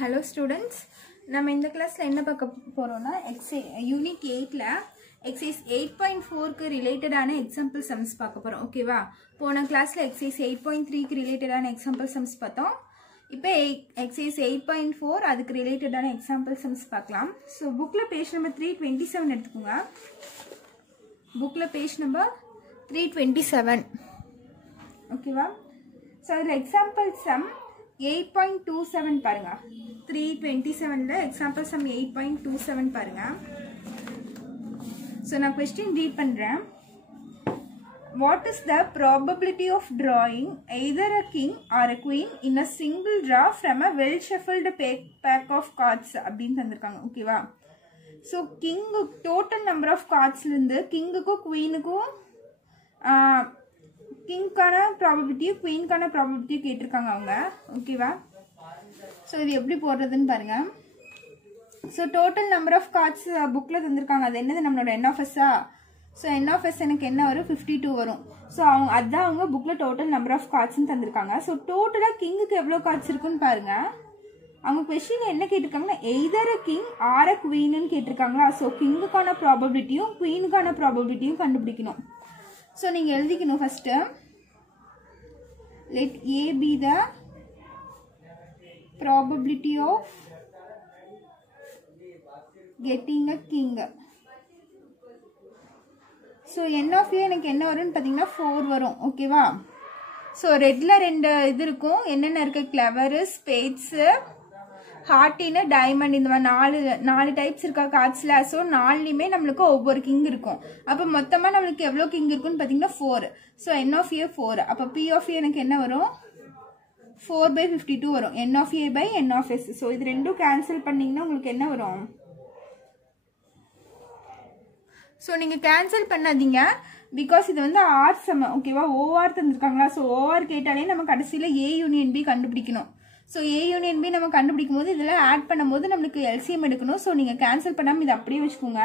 Hello students, நம்ம இந்த கிளாஸ்ல என்ன பார்க்க போறோம்னா யூனிட் 8ல எக்ஸர்சைஸ் 8.4 க்கு ரிலேட்டடான எக்ஸாம்பிள் சம்ஸ் பார்க்க போறோம். ஓகேவா? போன கிளாஸ்ல எக்ஸர்சைஸ் 8.3 க்கு ரிலேட்டடான எக்ஸாம்பிள் சம்ஸ் பார்த்தோம். இப்போ எக்ஸர்சைஸ் 8.4 அதுக்கு ரிலேட்டடான எக்ஸாம்பிள் சம்ஸ் பார்க்கலாம். சோ புக்ல பேஜ் நம்பர் 327 எடுத்துக்கோங்க. புக்ல பேஜ் நம்பர் 327. ஓகேவா? சோ இதுல எக்ஸாம்பிள் சம் 8.27 பாருங்க. 327 ல எக்ஸாம்பிள் சம் 8.27 பாருங்க. சோ நான் क्वेश्चन ரீட் பண்றேன். What is the probability of drawing either a king or a queen in a single draw from a well shuffled pack of cards அப்படினு தந்திருக்காங்க. ஓகேவா? So king total number of கார்ட்ஸ்ல இருந்து கிங்குக்கும் குவீனுக்கும் கிங்கான ப்ராபபிலிட்டியும் குவீனுக்கான ப்ராபபிலிட்டியும் கேட்டிருக்காங்க அவங்க. ஓகேவா? ஸோ இது எப்படி போடுறதுன்னு பாருங்க. So total number of cards புக்கில் தந்திருக்காங்க. அது என்னது? நம்மளோட என்ஆஃப்எஸ்ஸா? ஸோ என்ஆஃப்எஸ் எனக்கு என்ன வரும்? 52 வரும். ஸோ அதுதான் அவங்க புக்கில் டோட்டல் நம்பர் ஆஃப் கார்ட்ஸ்ன்னு தந்திருக்காங்க. ஸோ டோட்டலாக கிங்குக்கு எவ்வளோ கார்ட்ஸ் இருக்குன்னு பாருங்க. அவங்க கொஸ்டின் என்ன கேட்டிருக்காங்கன்னா either a king or a குவீன்னு கேட்டிருக்காங்களா? ஸோ கிங்குக்கான ப்ராபபிலிட்டியும் குவீனுக்கான ப்ராபபிலிட்டியும் கண்டுபிடிக்கணும். So நீங்க எழுதிக்கணும் first. Let A be the probability of getting a king. So n of A எனக்கு என்ன வரும்னு பாத்தீங்கன்னா 4 வரும். ஓகேவா? So ரெட்ல ரெண்டு இது இருக்கும். என்னென்ன இருக்கு? கிளவர், ஸ்பேட்ஸ், ஹார்டின், டைமண்ட், இந்த மாதிரி நாலு டைப்ஸ் இருக்கா கார்ட்ஸ்ல. ஸோ நாலுலையுமே நம்மளுக்கு ஒவ்வொரு கிங் இருக்கும். அப்போ மொத்தமாக நம்மளுக்கு எவ்வளோ கிங் இருக்குன்னு பார்த்தீங்கன்னா 4. ஸோ என் ஆஃப் ஏ 4. அப்போ பி ஆஃப் ஏ எனக்கு என்ன வரும்? 4/52 வரும். N of A by N of S. So இது ரெண்டும் கேன்சல் பண்ணீங்கன்னா உங்களுக்கு என்ன வரும்? ஸோ நீங்கள் கேன்சல் பண்ணாதீங்க, பிகாஸ் இது வந்து ஆர் சம். ஓகேவா? ஓஆர் தந்துருக்காங்களா? ஸோ ஓஆர் கேட்டாலே நம்ம கடைசியில் ஏ யூனியன் பி கண்டுபிடிக்கணும். ஸோ ஏ யூனியன் பி நம்ம கண்டுபிடிக்கும் போது இதில் ஆட் பண்ணும்போது நம்மளுக்கு எல்சிஎம் எடுக்கணும். ஸோ நீங்கள் கேன்சல் பண்ணாமல் இதை அப்படியே வச்சுக்கோங்க.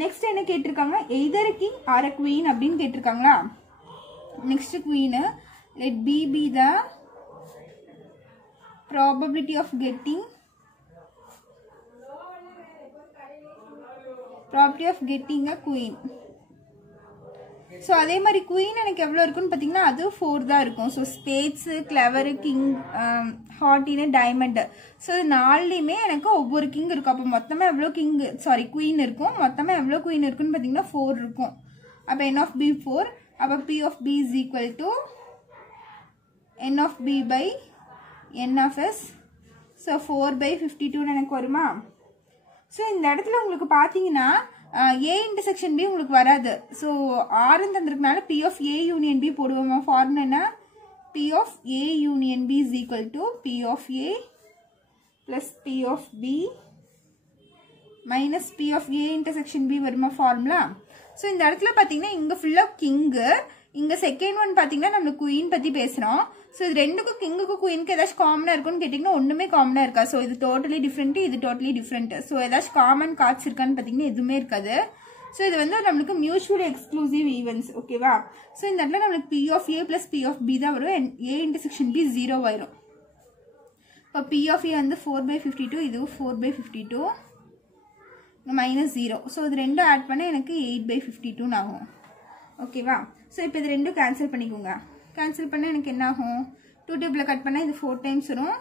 நெக்ஸ்ட் என்ன கேட்டிருக்காங்க? Either king or a queen அப்படின்னு கேட்டிருக்காங்களா? Next queen. Let B be the probability of getting a queen. So அதே மாதிரி குவீன் எனக்கு எவ்வளோ இருக்குன்னு பார்த்தீங்கன்னா அது 4 தான் இருக்கும். ஸோ ஸ்பேட்ஸு, கிளவரு, கிங், ஹார்டின்னு, டைமண்டு. ஸோ இது நாலுலையுமே எனக்கு ஒவ்வொரு கிங் இருக்கும். அப்போ மொத்தமாக எவ்வளோ குவீன் இருக்கும்? மொத்தமாக எவ்வளோ குவீன் இருக்குன்னு பார்த்தீங்கன்னா 4 இருக்கும். அப்போ என் ஆஃப் பி 4. அப்போ P of B is equal to N of B by N of S. So 4/52 எனக்கு வருமா? ஸோ இந்த இடத்துல உங்களுக்கு பார்த்தீங்கன்னா ஏ இன்டர்செக்ஷன் பி உங்களுக்கு வராது. ஸோ ஆறுன்னு தந்திருக்கனால P of A union B போடுவோமா? ஃபார்முலா என்ன? P of A union B is equal to P of A plus P of B minus P of A intersection B வருமா ஃபார்முலா? ஸோ இந்த இடத்துல பார்த்தீங்கன்னா இங்கே ஃபுல்லாக கிங்கு, இங்கே செகண்ட் ஒன் பார்த்தீங்கன்னா நம்மளுக்கு குயின் பற்றி பேசுகிறோம். ஸோ இது ரெண்டுக்கும் கிங்குக்கும் குயினுக்கு ஏதாச்சும் காமனாக இருக்குன்னு கேட்டிங்கன்னா ஒன்றுமே காமனாக இருக்கா? ஸோ இது டோட்டலி டிஃப்ரெண்ட்டு, இது டோட்டலி டிஃப்ரெண்ட்டு. ஸோ ஏதாச்சும் காமன் கார்ட்ஸ் இருக்கான்னு பார்த்தீங்கன்னா எதுவுமே இருக்காது. ஸோ இது வந்து நம்மளுக்கு மியூச்சுவலி எக்ஸ்க்ளூசிவ் ஈவெண்ட்ஸ். ஓகேவா? ஸோ இந்த இடத்துல நம்மளுக்கு P of A plus P of B தான் வரும். ஏ இன்டர்செக்ஷன் பி 0 ஆயிரும். இப்போ பி ஆஃப் ஏ வந்து 4/52, இதுவும் 4/52 மைனஸ் 0. ஸோ இது ரெண்டும் ஆட் பண்ண எனக்கு 8/52 ஆகும். ஓகேவா? ஸோ இப்போ இது ரெண்டும் கேன்சல் பண்ணிக்கோங்க. கேன்சல் பண்ண எனக்கு என்ன ஆகும்? 2 டேபிள் கட் பண்ணால் இது 4 டைம்ஸ் வரும்.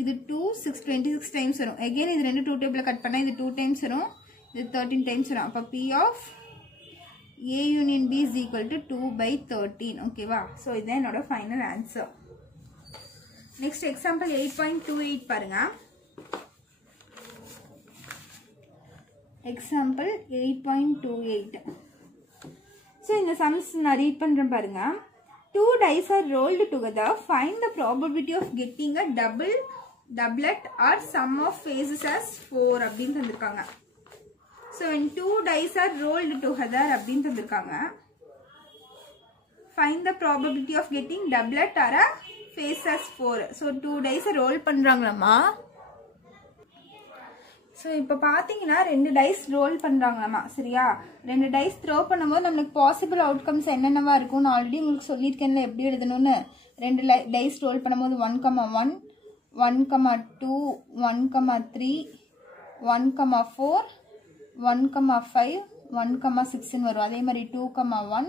இது 2 6 26 டைம்ஸ் வரும். எகெயின் இது ரெண்டு 2 டேபிள் கட் பண்ணால் இது 2 டைம்ஸ் வரும். இது 13 டைம்ஸ் வரும். அப்போ P of A union B is equal to 2/13. ஓகேவா? ஸோ இதுதான் என்னோட ஃபைனல் ஆன்சர். நெக்ஸ்ட் எக்ஸாம்பிள் 8.28 பாருங்க. எக்ஸாம்பிள் 8.28. ஸோ இந்த சம்ஸ் நான் ரீட் பண்ணுறேன் பாருங்க. 2 dice are rolled together. Find the probability of getting a doublet or sum of faces as 4 அப்படின்னு தந்திருக்காங்க. So when 2 dice are rolled together அப்படின்னு தந்திருக்காங்க. Find the probability of getting doublet or a face as 4. So 2 dice roll பண்றாங்களாமா? So இப்போ பார்த்தீங்கன்னா 2 dies role பண்ணுறாங்களாமா. சரியா? 2 dies throw பண்ணும்போது நம்மளுக்கு possible outcomes என்னென்னவா இருக்கும்னு ஆல்ரெடி உங்களுக்கு சொல்லியிருக்கேன்ல எப்படி எழுதணும்னு. 2 டைஸ் ரோல் பண்ணும்போது 1,1 1, 2, 1, 3, 1, 4, 1, 5, 1, 6 வரும். அதே மாதிரி 2, 1,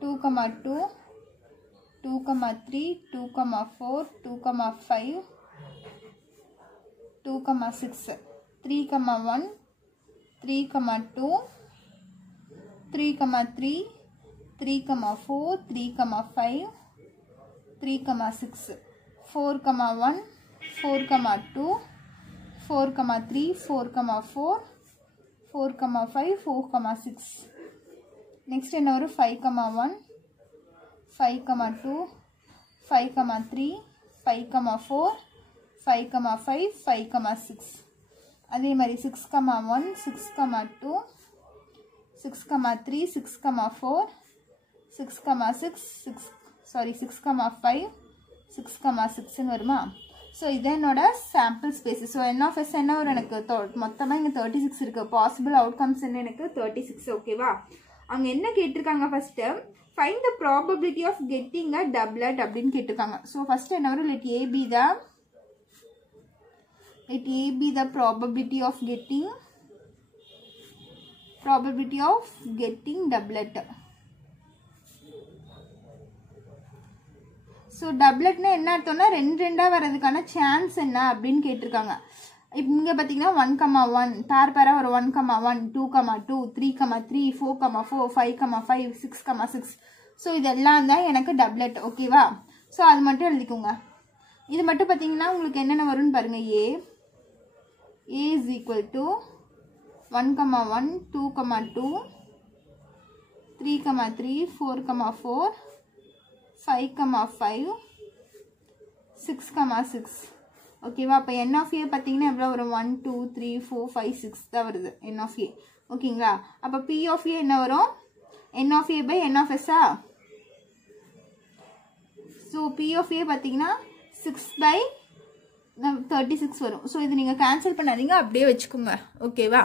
2, 2, 2, 3, 2, 4, 2, 5, 2, 6, 3, 1, 3, 2, 3, 3, 3, 4, 3, 5, 3, 6, 4, 1, 4, 2, 4, 3, 4, 4, 4, 5, 4, 6. Next என்ன வரும் 5, 1, 5, 2, 5, 3, 5, 4, 5, 5, 5, 6. அதே மாதிரி 6, 1, 6, 2, 6, 3, 6, 4, 6, 5, 6, 6 வருமா? ஸோ இது என்னோட sample space. So n of s என்ன ஒரு எனக்கு மொத்தமாக இங்கே 36 இருக்குது. பாசிபிள் அவுட்கம்ஸ் என்ன எனக்கு 36. ஓகேவா? அவங்க என்ன கேட்டிருக்காங்க first, find the probability of getting a doublet அப்படின்னு கேட்டிருக்காங்க. ஸோ ஃபஸ்ட்டு என்ன வரும், let A be the probability of getting doublet. So டப்லெட்னா என்ன அர்த்தம்னா ரெண்டா வரதுக்கான சான்ஸ் என்ன அப்படின்னு கேட்டிருக்காங்க. இப்போ இங்கே பார்த்தீங்கன்னா 1, 1 பேரா ஒரு 1, 1, 2, 2, 3, 3, 4, 4, 5, 5, 6, 6. ஸோ இதெல்லாம் தான் எனக்கு டப்லெட். ஓகேவா? ஸோ அது மட்டும் எழுதிக்கோங்க. இது மட்டும் பார்த்தீங்கன்னா உங்களுக்கு என்னென்ன வரும்னு பாருங்க. A is equal to 1, 1, 2, 2, 3, 3, 4, 4, 5, 5, 6, 6. ஓகேவா? அப்போ n of a பார்த்தீங்கன்னா எவ்வளோ வரும், 1, 2, 3, 4, 5, 6 தான் வருது n of a. ஓகேங்களா? அப்போ p of a என்ன வரும், n of a by n of s. So p of a பார்த்தீங்கன்னா 6 by 36 வரும். ஸோ இது நீங்கள் கேன்சல் பண்ணாதீங்க, அப்படியே வச்சுக்கோங்க. ஓகேவா?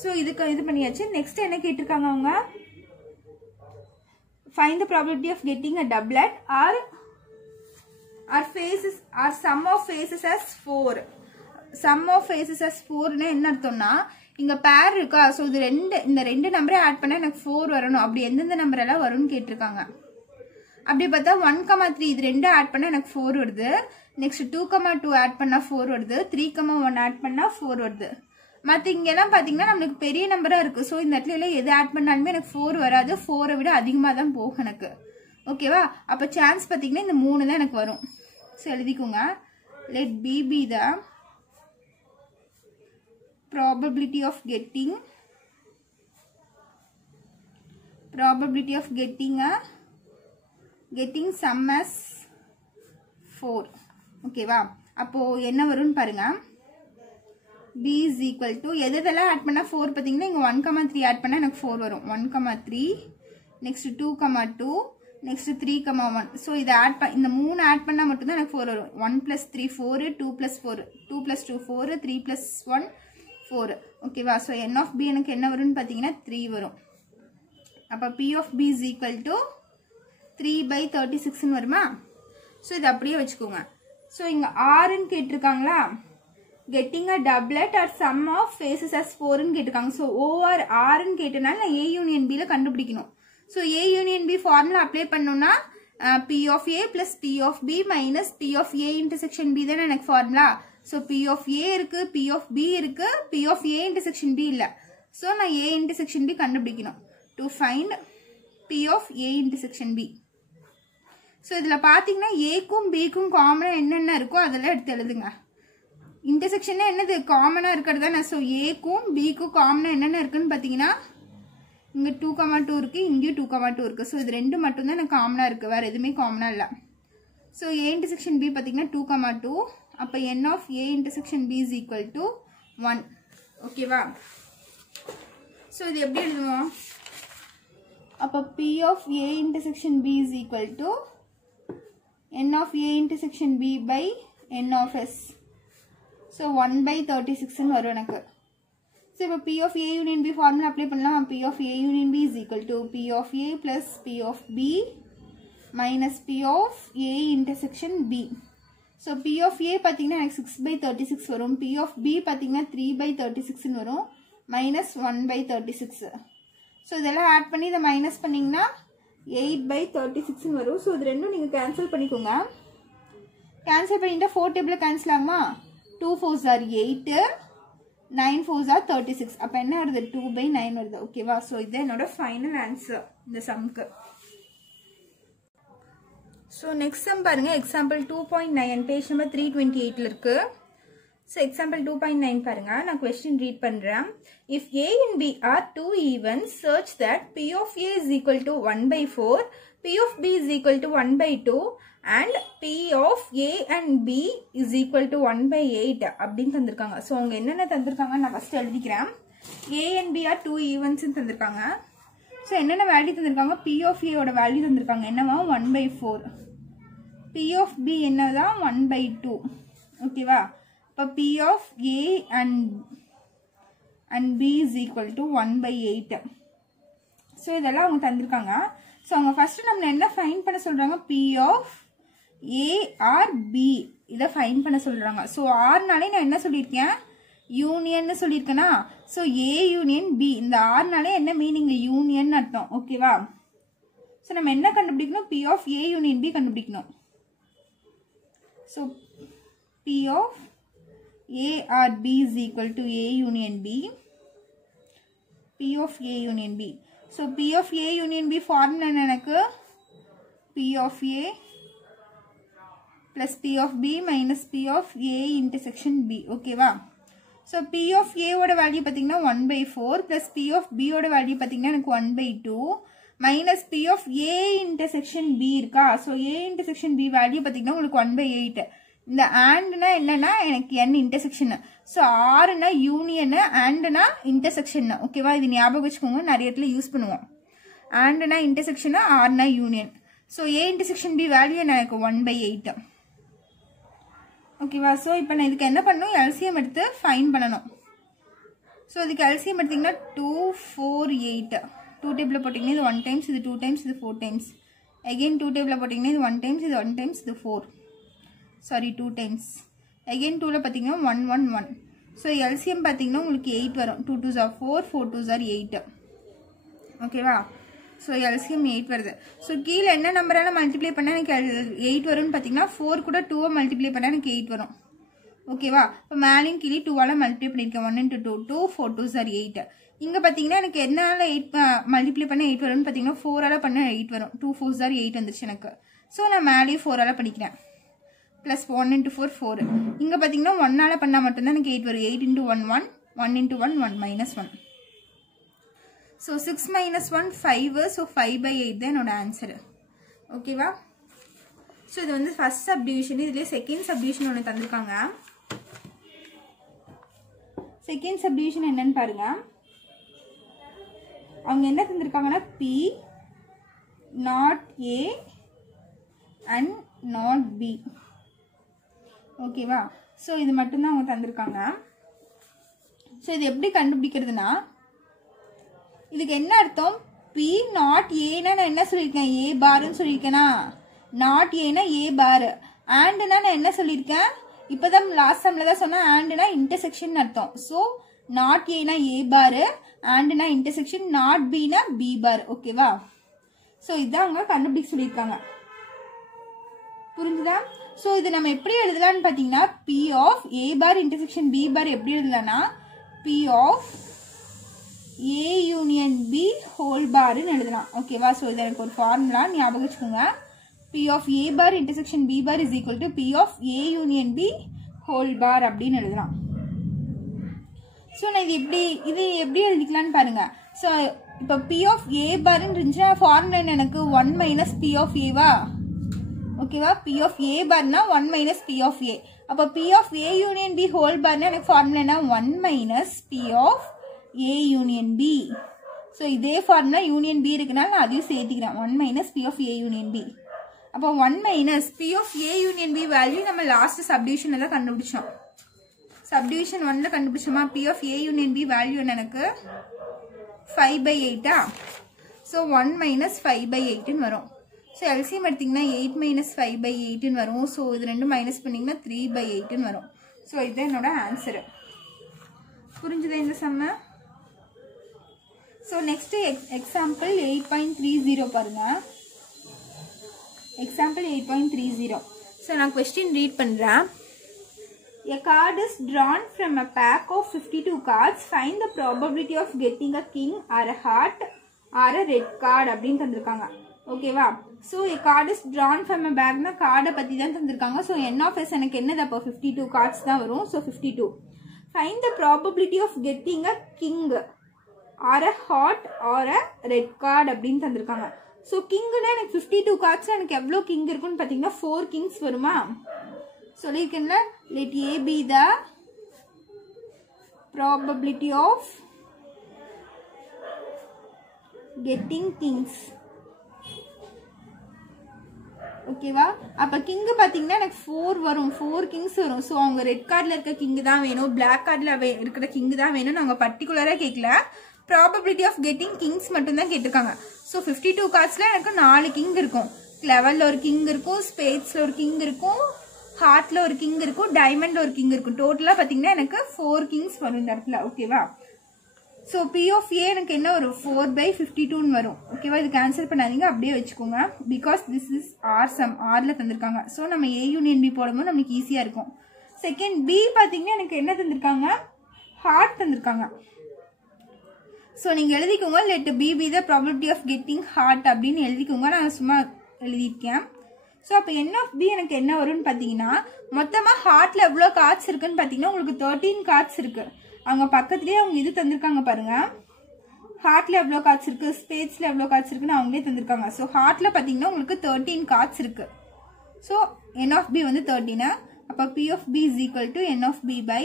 ஸோ இதுக்கு இது பண்ணியாச்சு. நெக்ஸ்ட் என்ன கேட்டிருக்காங்க அவங்க, find the probability of getting a doublet or sum of faces as 4. sum of faces as 4 னா என்ன அர்த்தம்னா, இங்க பேர் இருக்கா, ஸோ இது இந்த ரெண்டு நம்பரை ஆட் பண்ணா எனக்கு 4 வரணும். அப்படி எந்தெந்த நம்பர் எல்லாம் வரும்னு கேட்டிருக்காங்க. அப்படி பார்த்தா 1, 3 இது ரெண்டு ஆட் பண்ணா எனக்கு 4 வருது. நெக்ஸ்ட் 2, 2 ஆட் பண்ணா 4 வருது. 3, 1 ஆட் பண்ணா 4 வருது. மற்ற இங்கெல்லாம் பார்த்தீங்கன்னா நம்மளுக்கு பெரிய நம்பராக இருக்குது. ஸோ இந்த இடத்துல எது ஆட் பண்ணாலுமே எனக்கு 4 வராது. 4 விட அதிகமாக தான் போகும் எனக்கு. ஓகேவா? அப்போ சான்ஸ் பார்த்தீங்கன்னா இந்த 3 தான் எனக்கு வரும். ஸோ எழுதிக்கோங்க. let B be the probability of getting sum as 4. ஓகேவா? அப்போது என்ன வரும்னு பாருங்க. B is equal to எதெல்லாம் ஆட் பண்ணால் 4 பார்த்தீங்கன்னா இங்கே 1, 3 ஆட் பண்ணால் எனக்கு 4 வரும். 1, 3 நெக்ஸ்ட் 2, 2 நெக்ஸ்ட் 3, 1. ஸோ இதை இந்த 3 ஆட் பண்ணால் மட்டும்தான் எனக்கு 4 வரும். 1 + 3 4, 2 + 4 2 + 2 4, 3 + 1 4. ஓகேவா? ஸோ n of b எனக்கு என்ன வரும்னு பார்த்தீங்கன்னா 3 வரும். அப்போ p of b is equal to 3 by 36 வருமா? ஸோ இது அப்படியே வச்சுக்கோங்க. ஸோ இங்கே ஆறுன்னு கேட்டிருக்காங்களா, getting a doublet or sum of faces as 4 ன்னு கேட்டிருக்காங்க. ஸோ ஓஆர் ஆறுன்னு கேட்டனால நான் A union B கண்டுபிடிக்கணும். So A union B formula apply பண்ணோம்னா P of A plus P of B minus P of A intersection B தானே எனக்கு formula. So P of A இருக்கு, P of B இருக்கு, P of A intersection B இல்லை. So நான் A intersection B கண்டுபிடிக்கணும். to find P of A intersection B. So இதில் பார்த்தீங்கன்னா ஏக்கும் பிக்கும் காமனாக என்னென்ன இருக்கோ அதெல்லாம் எடுத்து எழுதுங்க. இன்டர்செக்ஷன்னா என்னது, காமனாக இருக்கிறது தானே. ஸோ ஏக்கும் பிக்கும் காமனாக என்னென்ன இருக்குன்னு பார்த்தீங்கன்னா இங்கே 2, 2 இருக்குது, இங்கேயும் 2, 2 இருக்குது. ஸோ இது ரெண்டு மட்டும்தான் எனக்கு காமனாக இருக்குது, வேறு எதுவுமே காமனாக இல்லை. ஸோ ஏ இன்டர்செக்ஷன் பி பார்த்தீங்கன்னா 2, 2. அப்போ n of A intersection B is equal to 1. ஓகேவா? ஸோ இது எப்படி எழுதுவோம், அப்போ P of A intersection B is equal to n of A intersection B by n of S. So 1 by 36 வரும் எனக்கு. So இப்போ P of A union B formula apply பண்ணலாம். P of A union B is equal to P of A plus P of B minus P of A intersection B. So P of A பார்த்தீங்கன்னா எனக்கு 6/36 வரும். P of B பார்த்தீங்கன்னா 3/36 வரும். minus 1/36. So இதெல்லாம் add பண்ணி இதை minus பண்ணிங்கன்னா 8/36 வரும். ஸோ இது ரெண்டும் நீங்கள் கேன்சல் பண்ணிக்கோங்க. கேன்சல் பண்ணிட்டா 4 டேபிளில் கேன்சல் ஆகுமா? 2 4s are 8, 9 4s are 36. அப்போ என்ன வருது? 2/9 வருது. ஓகேவா? ஸோ இது என்னோட ஃபைனல் ஆன்சர் இந்த சம்க்கு. ஸோ நெக்ஸ்ட் சம் பாருங்க. எக்ஸாம்பிள் 2.9 பேஜ் நம்பர் 328 இருக்கு. ஸோ எக்ஸாம்பிள் 2.9 பாருங்க. நான் கொஸ்டின் ரீட் பண்றேன். If A and B are two events such that P of A is equal to 1/4, P of B is equal to 1/2 and P of A and B is equal to 1/8 அப்படின்னு தந்திருக்காங்க. So அவங்க என்னென்ன தந்திருக்காங்க நான் first எழுதிக்கிறேன். A and B are two events தந்திருக்காங்க. So என்னென்ன value தந்திருக்காங்க? P of A ஓட வேல்யூ தந்திருக்காங்க. என்னவா? 1/4. P of B என்னதான்? 1/2. ஓகேவா? இப்போ P of A and B is equal to 1/8. So இதெல்லாம் அவங்க தந்திருக்காங்க. ஸோ அவங்க ஃபர்ஸ்ட் நம்ம என்ன ஃபைண்ட் பண்ண சொல்றாங்க? P of A or B இதை ஃபைண்ட் பண்ண சொல்றாங்க. ஸோ ஆர்னாலே நான் என்ன சொல்லியிருக்கேன்? யூனியன் சொல்லியிருக்கேனா? ஸோ A யூனியன் B, இந்த ஆர்னாலே என்ன மீனிங்? யூனியன் அர்த்தம். ஓகேவா? ஸோ நம்ம என்ன கண்டுபிடிக்கணும்? P of A union B கண்டுபிடிக்கணும். So P of A or B is equal to A union B. P of A union B. So P of A union B formula எனக்கு P of A plus P of B minus P of A intersection B. ஓகேவா? So P of A ஓட value பார்த்தீங்கன்னா 1/4 plus P of B ஓட value பார்த்தீங்கன்னா எனக்கு 1/2 minus P of A intersection B இருக்கா? So A intersection B value பார்த்தீங்கன்னா உங்களுக்கு 1/8. இந்த ஆண்ட்னா என்னன்னா எனக்கு n இன்டர்செக்ஷன். ஸோ ஆர்னா யூனியன், ஆண்ட்னா இன்டர்செக்ஷன். ஓகேவா? இது ஞாபகம் வச்சுக்கோங்க, நிறைய இடத்துல யூஸ் பண்ணுவோம். ஆண்ட்னா இன்டர்செக்ஷன், ஆர்னா union. So A intersection B value எனக்கு 1/8. ஓகேவா? ஸோ இப்போ நான் இதுக்கு என்ன பண்ணணும்? எல்சிஎம் எடுத்து ஃபைன் பண்ணணும். ஸோ இதுக்கு எல்சிஎம் எடுத்தீங்கன்னா 2 4 8. 2 டேபிளில் போட்டிங்கன்னா இது 1 டைம்ஸ், இது 2 டைம்ஸ், இது 4 டைம்ஸ். அகெயின் 2 டேபிளில் போட்டிங்கன்னா இது 1 டைம்ஸ், இது 1 டைம்ஸ், இது 4. Sorry 2 times. அகெயின் 2ல பார்த்தீங்கன்னா 1 1 1. ஸோ எல்சிஎம் பார்த்தீங்கன்னா உங்களுக்கு 8 வரும். 2 2s are 4, 4 2s are 8. ஓகேவா? ஸோ எல்சிஎம் 8 வருது. ஸோ கீழே என்ன நம்பரால் மல்டிப்ளை பண்ணால் எனக்கு 8 வரும்னு பார்த்தீங்கன்னா 4 கூட 2 மல்டிப்ளை பண்ணால் எனக்கு 8 வரும். ஓகேவா? இப்போ மேலேயும் கீழே 2ஆல் மல்டிப்ளை பண்ணியிருக்கேன். 1 into 2 2, 4 2s are 8. இங்கே பார்த்தீங்கன்னா எனக்கு என்னால் 8 மல்டிப்ளை பண்ண 8 வரும்னு பார்த்தீங்கன்னா 4ஆல் பண்ண 8 வரும். 2 4s are 8 வந்துருச்சு எனக்கு. ஸோ நான் மேலேயும் 4ஆல் பண்ணிக்கிறேன். plus 1 into 4 4. இங்கே பார்த்தீங்கன்னா 1ஆல் பண்ணால் மட்டும்தான் எனக்கு 8 வரும். 8 into 1 1, 1 into 1 1 minus 1. So 6 minus 1 5. So 5/8 தான் என்னோட ஆன்சர். ஓகேவா? ஸோ இது வந்து ஃபர்ஸ்ட் சப்டிவிஷன். இதுலேயே செகண்ட் சப்டிவிஷன் ஒன்று தந்திருக்காங்க. செகண்ட் சப்டிவிஷன் என்னன்னு பாருங்க. அவங்க என்ன தந்திருக்காங்கன்னா P not A and not B. ஓகேவா? ஸோ இது மட்டும்தான் அவங்க தந்திருக்காங்க. ஸோ இது எப்படி கண்டுபிடிக்கிறதுனா, இதுக்கு என்ன அர்த்தம்? P not Aனா நான் என்ன சொல்லியிருக்கேன்? A பார்னு சொல்லியிருக்கேனா? not Aனா A பார். ஆண்ட்னா நான் என்ன சொல்லியிருக்கேன்? இப்போதான் லாஸ்ட் சம்ல தான் சொன்னா ஆண்ட்னா இன்டர்செக்ஷன் அர்த்தம். ஸோ not Aனா A பார், ஆண்ட்னா இன்டர்செக்ஷன், not Bனா B பார். ஓகேவா? ஸோ இதான் அவங்க கண்டுபிடிக்க சொல்லியிருக்காங்க. புரிஞ்சுதா? ஸோ இது நம்ம எப்படி எழுதலாம்னு பார்த்தீங்கன்னா P of A bar intersection B bar எப்படி எழுதலாம்னா P of A union B whole பார்னு எழுதலாம். ஓகேவா? ஸோ இது எனக்கு ஒரு ஃபார்முலா ஞாபகம் வச்சுக்கோங்க. P of A bar intersection B bar is equal to P of A union B whole bar அப்படின்னு எழுதலாம். ஸோ நான் இது எப்படி எழுதிக்கலான்னு பாருங்க. ஸோ இப்போ P of A பார்னு இருந்துச்சுன்னா ஃபார்முலா எனக்கு 1 minus P of A வா? ஓகேவா? P of A பார்னா 1 minus P of A. அப்போ P of A union B whole பார்னா எனக்கு ஃபார்முலா என்ன? 1 minus P of A union B. So இதே ஃபார்முலா யூனியன் B இருக்குனால நான் அதையும் சேர்த்துக்கிறேன். 1 minus P of A union B. அப்போ 1 minus P of A union B value நம்ம லாஸ்ட் சப்டிவிஷனில் தான் கண்டுபிடிச்சோம். சப்டிவிஷன் 1ல கண்டுபிடிச்சோமா? P of A union B value எனக்கு 5/8. ஸோ 1 minus 5/8 வரும். ஸோ எல்சிஎம் எடுத்திங்கன்னா 8 - 5/8ன்னு வரும். ஸோ இது ரெண்டும் மைனஸ் பண்ணிங்கன்னா 3/8ன்னு வரும். ஸோ இதுதான் என்னோட ஆன்சரு. புரிஞ்சுதா இந்த சம்ம? ஸோ நெக்ஸ்ட் எக்ஸாம்பிள் 8.30 பாருங்க. எக்ஸாம்பிள் 8.30. ஸோ நான் கொஸ்டின் ரீட் பண்ணுறேன். A card is drawn from a pack of 52 cards. Find the probability of getting a king or a heart or a red card அப்படின்னு தந்திருக்காங்க. ஓகேவா? So a card is drawn from a bagனா கார்டை பற்றி தான் தந்திருக்காங்க. So n of s எனக்கு என்னது அப்போ 52 cards தான் வரும். So 52. Find the probability of getting a king or a heart or a red card அப்படின்னு தந்திருக்காங்க. ஸோ கிங்குனா எனக்கு 52 cardsல எனக்கு எவ்வளோ கிங் இருக்குன்னு பார்த்தீங்கன்னா 4 kings வருமா? சொல்லியிருக்கேன்ல, let A be the probability of getting kings. ஓகேவா? அப்போ கிங்கு பார்த்தீங்கன்னா எனக்கு 4 வரும், 4 கிங்ஸ் வரும். ஸோ அவங்க ரெட் கார்டில் இருக்க கிங்கு தான் வேணும், பிளாக் கார்டில் இருக்கிற கிங்கு தான் வேணும். நாங்கள் பர்டிகுலராக கேட்கல, ப்ராபபிலிட்டி ஆஃப் கெட்டிங் கிங்ஸ் மட்டும்தான் கேட்டிருக்காங்க. ஸோ 52 கார்ட்ஸில் எனக்கு 4 கிங் இருக்கும். லெவலில் ஒரு கிங் இருக்கும், ஸ்பேட்ஸில் ஒரு கிங் இருக்கும், ஹார்ட்ல ஒரு கிங் இருக்கும், டைமண்ட்ல ஒரு கிங் இருக்கும். டோட்டலா பாத்தீங்கன்னா எனக்கு 4 கிங்ஸ் வரும் இந்த இடத்துல. ஓகேவா? ஸோ பி ஆஃப் ஏ எனக்கு என்ன வரும்? 4/52ன்னு வரும். ஓகேவா? இது கேன்சல் பண்ணாதீங்க, அப்படியே வச்சுக்கோங்க. Because this is or sum, ஆர்ல தந்திருக்காங்க. ஸோ நம்ம ஏ யூனியன் பி போடும்போது நமக்கு ஈஸியா இருக்கும். செகண்ட் பி பாத்தீங்கன்னா எனக்கு என்ன தந்திருக்காங்க? ஹார்ட் தந்திருக்காங்க. ஸோ நீங்க எழுதிக்கோங்க, let B be the probability of getting heart அப்படின்னு எழுதிக்கோங்க. நான் சும்மா எழுதியிருக்கேன். ஸோ அப்போ என் ஆஃப் பி எனக்கு என்ன வரும்னு பார்த்தீங்கன்னா, மொத்தமாக ஹார்ட்ல எவ்வளோ கார்ட்ஸ் இருக்குன்னு பார்த்தீங்கன்னா உங்களுக்கு 13 கார்ட்ஸ் இருக்கு. அவங்க பக்கத்துலேயே அவங்க இது தந்திருக்காங்க பாருங்க. ஹார்ட்ல எவ்வளோ கார்ட்ஸ் இருக்கு, ஸ்பேட்ஸ்ல எவ்வளோ கார்ட்ஸ் இருக்குன்னு அவங்களே தந்திருக்காங்க. ஸோ ஹார்ட்ல பார்த்தீங்கன்னா உங்களுக்கு 13 கார்ட்ஸ் இருக்கு. ஸோ என் ஆஃப் பி வந்து 13. அப்போ P of B is equal to N of B by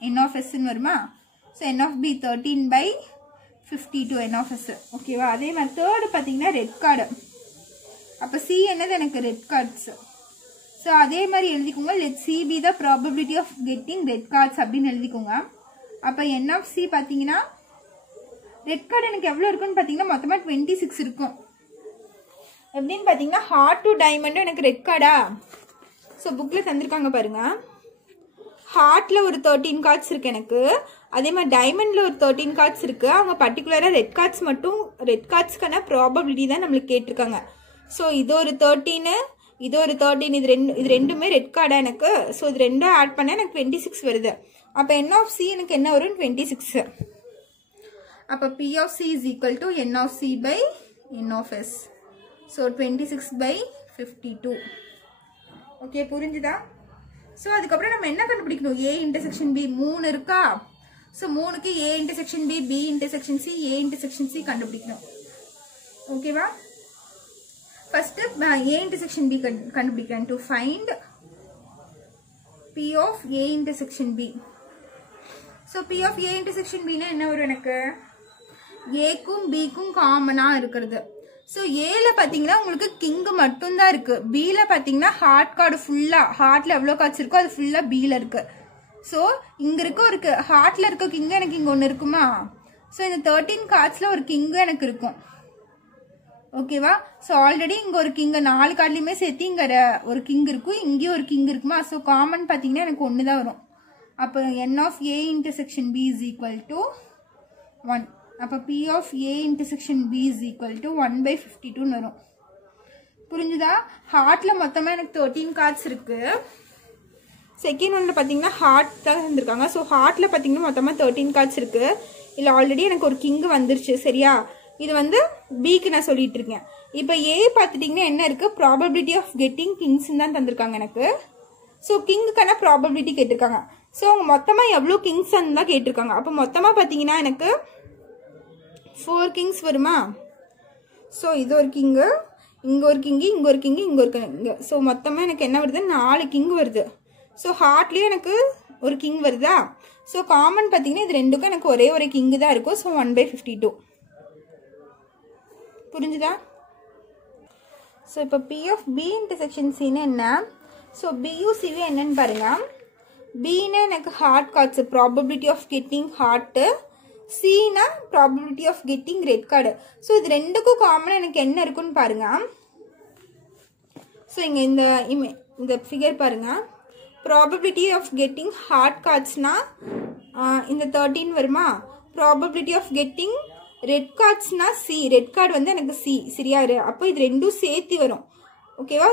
N of எஸ்ன்னு வருமா? So N of B 13/52 N of S. ஓகேவா? அதே மாதிரி தேர்டு பார்த்தீங்கன்னா ரெட் கார்டு. அப்போ சி என்னது? எனக்கு ரெட் கார்ட்ஸ். ஸோ அதே மாதிரி எழுதிக்கோங்க, let C be the probability of getting red cards அப்படின்னு எழுதிக்கோங்க. அப்போ என் ஆஃப் சி பார்த்தீங்கன்னா ரெட் கார்டு எனக்கு எவ்வளோ இருக்குன்னு பார்த்தீங்கன்னா மொத்தமாக 26 இருக்கும். எப்படின்னு பார்த்தீங்கன்னா ஹார்ட் டு டைமண்டும் எனக்கு ரெட் கார்டா? ஸோ புக்கில் தந்திருக்காங்க பாருங்க. ஹார்ட்ல ஒரு 13 கார்ட்ஸ் இருக்கு எனக்கு, அதே மாதிரி டைமண்ட்ல ஒரு 13 கார்ட்ஸ் இருக்கு. அவங்க பர்டிகுலராக ரெட் கார்ட்ஸ் மட்டும், ரெட் கார்ட்ஸ்க்கான ப்ராபபிலிட்டி தான் நம்மளுக்கு கேட்டிருக்காங்க. ஸோ இது ஒரு 13, இது ஒரு 13, இது ரெண்டுமே ரெட் கார்டா எனக்கு. ஸோ இது ரெண்டும் ஆட் பண்ண எனக்கு 26 வருது. அப்போ என் ஆஃப் சி எனக்கு என்ன வரும்? 26. அப்போ P of C is equal to N of C by N of S. So 26/52. Okay, புரிஞ்சுதா? ஸோ அதுக்கப்புறம் நம்ம என்ன கண்டுபிடிக்கணும்? ஏ இன்டர்செக்ஷன் பி 3 இருக்கா? ஸோ 3க்கு A intersection B, B intersection C, A intersection C கண்டுபிடிக்கணும். ஓகேவா? ஃபர்ஸ்ட் ஏ இன்டர்செக்ஷன் பி கண்டுபிடிக்கிறேன். To find P of A intersection B. So P of A intersection பின்னா என்ன வரும்? எனக்கு ஏக்கும் பிக்கும் காமனா இருக்கிறது. ஸோ ஏல பார்த்தீங்கன்னா உங்களுக்கு கிங்கு மட்டும்தான் இருக்கு. பில பார்த்தீங்கன்னா ஹார்ட் கார்டு ஃபுல்லா, ஹார்ட்ல எவ்வளோ கார்ட்ஸ் இருக்கோ அது ஃபுல்லா பில இருக்கு. ஸோ இங்க இருக்க ஒரு ஹார்ட்ல இருக்க கிங்கு எனக்கு இங்க ஒன்று இருக்குமா? ஸோ இந்த 13 கார்ட்ஸ்ல ஒரு கிங்கு எனக்கு இருக்கும். ஓகேவா? ஸோ ஆல்ரெடி இங்க ஒரு கிங் 4 கார்ட்லயுமே சேர்த்து இங்க ஒரு கிங் இருக்கும், இங்கேயும் ஒரு கிங் இருக்குமா? ஸோ காமன் பார்த்தீங்கன்னா எனக்கு 1 தான் வரும். அப்போ என் of A intersection B is equal to 1. அப்போ P of A intersection B is equal to 1/52 வரும். புரிஞ்சுதா? ஹார்ட்ல மொத்தமா எனக்கு 13 கார்ட்ஸ் இருக்கு. செகண்ட் ஒன்ல பாத்தீங்கன்னா ஹார்ட் தான் இருந்திருக்காங்க. ஸோ ஹார்ட்ல பாத்தீங்கன்னா மொத்தமா 13 கார்ட்ஸ் இருக்கு. இல்ல ஆல்ரெடி எனக்கு ஒரு கிங் வந்துருச்சு. சரியா? இது வந்து பிக்கு நான் சொல்லிட்டு இருக்கேன். இப்போ ஏ பார்த்துட்டீங்கன்னா என்ன இருக்கு? ப்ராபபிலிட்டி ஆஃப் கெட்டிங் கிங்ஸ் தான் தந்திருக்காங்க எனக்கு. ஸோ கிங்குக்கான ப்ராபபிலிட்டி கேட்டிருக்காங்க. ஸோ அவங்க மொத்தமாக எவ்வளோ கிங்ஸ் தான் கேட்டிருக்காங்க. அப்போ மொத்தமாக பார்த்தீங்கன்னா எனக்கு 4 கிங்ஸ் வருமா? ஸோ இது ஒரு கிங்கு, இங்கே ஒரு கிங்கு, இங்கே ஒரு கிங்கு, இங்கே ஒரு கிங்கு. ஸோ மொத்தமாக எனக்கு என்ன வருது? 4 கிங் வருது. ஸோ ஹார்ட்லேயும் எனக்கு ஒரு கிங் வருதா? ஸோ காமன் பார்த்தீங்கன்னா இது ரெண்டுக்கும் எனக்கு ஒரே ஒரு கிங்கு தான் இருக்கும். ஸோ 1/52. புரிஞ்சுதா? ஸோ இப்போ பி ஆஃப் பி இன்டர்செக்ஷன் சின்னு என்ன? ஸோ பியும் சியும் என்னன்னு பாருங்க. பின்னா எனக்கு heart cards, probability of getting heart. சினா probability of getting red card. ஸோ இது ரெண்டுக்கும் காமனாக எனக்கு என்ன இருக்குன்னு பாருங்க. ஸோ இங்கே இந்த ஃபிகர் பாருங்கள், ப்ராபபிலிட்டி ஆஃப் கெட்டிங் ஹார்ட் கார்ட்ஸ்னா இந்த 13 வருமா, ப்ராபபிலிட்டி ஆஃப் கெட்டிங் ரெட் கார்ட்ஸ்னா சி, ரெட் கார்டு வந்து எனக்கு சி, சரியா? அப்போ இது ரெண்டும் சேர்த்து வரும், ஓகேவா?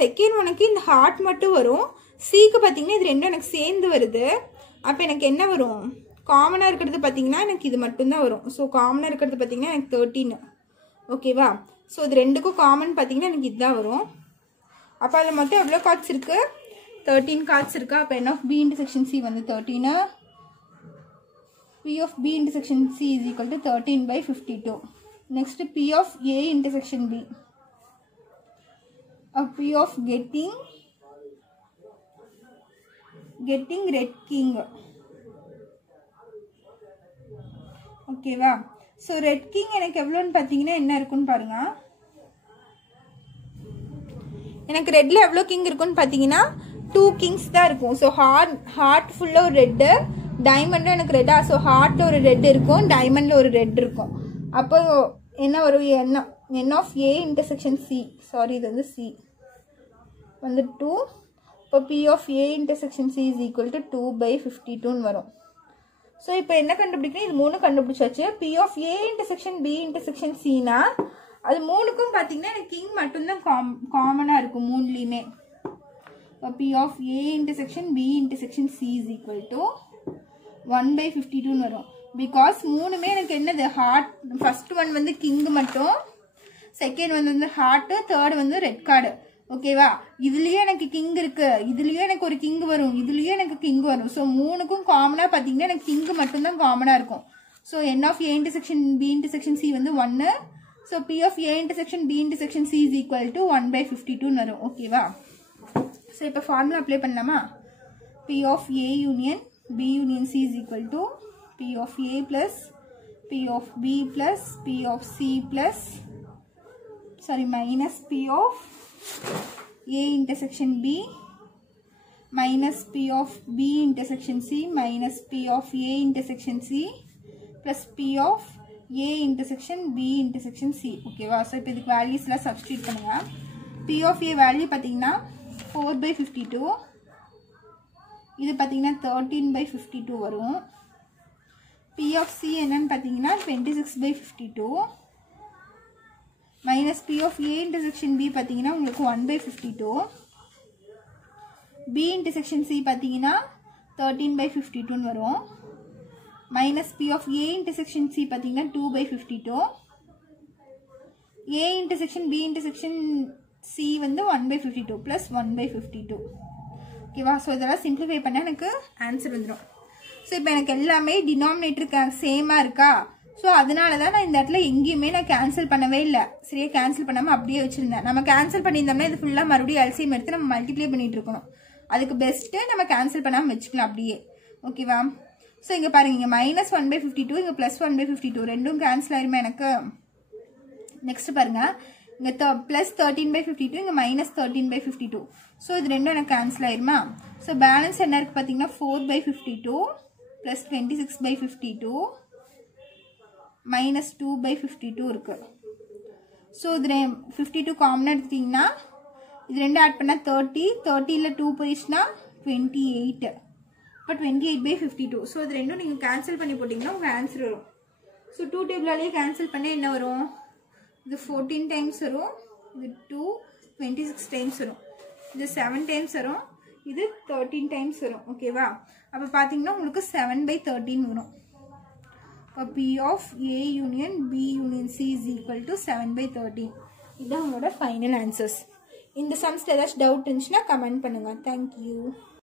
செகண்ட் ஒனுக்கு இந்த ஹார்ட் மட்டும் வரும், சிக்கு பார்த்தீங்கன்னா இது ரெண்டும் எனக்கு சேர்ந்து வருது. அப்போ எனக்கு என்ன வரும், காமனாக இருக்கிறது பார்த்தீங்கன்னா எனக்கு இது மட்டும்தான் வரும். ஸோ காமனாக இருக்கிறது பார்த்தீங்கன்னா எனக்கு 13, ஓகேவா? ஸோ இது ரெண்டுக்கும் காமன் பார்த்தீங்கன்னா எனக்கு இதுதான் வரும். அப்போ அதில் மொத்தம் எவ்வளோ கார்ட்ஸ் இருக்குது, 13 கார்ட்ஸ் இருக்கா. அப்போ N of B intersection C வந்து 13, P of B intersection C is equal to 13/52. Next P of A intersection B, P of getting red king, ஓகேவா? ஸோ ரெட் கிங் எனக்கு எவ்வளோன்னு பார்த்தீங்கன்னா என்ன இருக்குன்னு பாருங்க. எனக்கு ரெட்டில் எவ்வளோ கிங் இருக்குன்னு பார்த்தீங்கன்னா 2 கிங்ஸ் தான் இருக்கும். ஸோ ஹார்ட் ஃபுல்லாக ஒரு ரெட்டு, டைமண்டும் எனக்கு ரெட்டா. ஸோ ஹார்ட்டில் ஒரு ரெட் இருக்கும், டைமண்டில் ஒரு ரெட் இருக்கும். அப்போ என்ன வரும், N of A intersection C, sorry இது வந்து C வந்து 2. இப்போ P of A intersection C is equal to 2/52 வரும். ஸோ இப்போ என்ன கண்டுபிடிக்கணும், இது 3 கண்டுபிடிச்சாச்சு. P of A intersection B intersection Cனா அது 3க்கும் பார்த்தீங்கன்னா எனக்கு கிங் மட்டும்தான் காமனாக இருக்கும் 3லையுமே. P of A intersection B intersection C is equal to 1/52 வரும். பிகாஸ் 3மே எனக்கு என்னது, ஹார்ட். ஃபர்ஸ்ட் ஒன் வந்து கிங் மட்டும், செகண்ட் ஒன் வந்து ஹார்ட்டு, தேர்ட் வந்து ரெட் கார்டு, ஓகேவா? இதுலயே எனக்கு கிங் இருக்கு, இதுலயே எனக்கு ஒரு கிங் வரும், இதுலயே எனக்கு கிங் வரும். ஸோ 3க்கும் காமனாக பார்த்தீங்கன்னா எனக்கு கிங் மட்டும்தான் காமனாக இருக்கும். So N of A intersection B intersection C வந்து 1. So P of A intersection B intersection C is equal to 1/52 வரும், ஓகேவா? ஸோ இப்போ ஃபார்முலா அப்ளை பண்ணலாமா? P of A union B union C is equal to P of A plus P of B plus P of C plus minus P of A intersection B minus P of B intersection C minus P of A intersection C plus P of A intersection B intersection C, ஓகேவா? So இப்போ இதுக்கு வேல்யூஸ்லாம் substitute பண்ணுங்க. P of A value பார்த்தீங்கன்னா 4/52, இது பார்த்தீங்கன்னா 13/52 வரும். P of C என்னன்னு பார்த்தீங்கன்னா 26/52 minus P of A intersection B பார்த்தீங்கன்னா உங்களுக்கு 1/52, B intersection C பார்த்தீங்கன்னா 13/52 வரும். minus P of A intersection C பார்த்தீங்கன்னா 2/52, A intersection B intersection C வந்து 1/52 plus 1/52, ஓகேவா? ஸோ இதெல்லாம் சிம்பிளிஃபை பண்ணால் எனக்கு ஆன்சர் வந்துடும். ஸோ இப்போ எனக்கு எல்லாமே டினாமினேட்டருக்கு சேமாக இருக்கா. ஸோ அதனால தான் நான் இந்த இடத்துல எங்கேயுமே நான் கேன்சல் பண்ணவே இல்லை, சரியா? கேன்சல் பண்ணாமல் அப்படியே வச்சுருந்தேன். நம்ம கேன்சல் பண்ணியிருந்தோம்னா இது ஃபுல்லாக மறுபடியும் எல்சிஎம் எடுத்து நம்ம மல்டிப்ளை பண்ணிட்டு இருக்கணும். அதுக்கு பெஸ்ட்டு நம்ம கேன்சல் பண்ணாமல் வச்சுக்கலாம் அப்படியே, ஓகேவா? ஸோ இங்கே பாருங்க, இங்கே -1/52, இங்கே +1/52 ரெண்டும் கேன்சல் ஆயிருமா எனக்கு. நெக்ஸ்ட் பாருங்க, இங்கே +13/52, இங்கே -13/52. ஸோ இது ரெண்டும் எனக்கு கேன்சல் ஆயிருமா. ஸோ பேலன்ஸ் என்ன இருக்குது பார்த்தீங்கன்னா 4/52 + 26/52 -2/52 இருக்குது. ஸோ இது 52 காமனாக எடுத்துட்டிங்கன்னா இது ரெண்டும் ஆட் பண்ணால் 30ல் 2 போயிடுச்சுன்னா 28. இப்போ 28/52. ஸோ இது ரெண்டும் நீங்கள் கேன்சல் பண்ணி போட்டிங்கன்னா உங்கள் ஆன்சர் வரும். ஸோ 2 டேபிளாலேயே கேன்சல் பண்ணி என்ன வரும், இது 14 டைம்ஸ் வரும், இது 2 26 டைம்ஸ் வரும், இது 7 டைம்ஸ் வரும், இது 13 டைம்ஸ் வரும், ஓகேவா? அப்போ பார்த்தீங்கன்னா உங்களுக்கு 7/13 வரும். இப்போ P of A union B union C is equal to 7/13. இதுதான் உங்களோட ஃபைனல் ஆன்சர்ஸ். இந்த சம்ஸில் ஏதாச்சும் டவுட் இருந்துச்சுன்னா கமெண்ட் பண்ணுங்கள். தேங்க்யூ.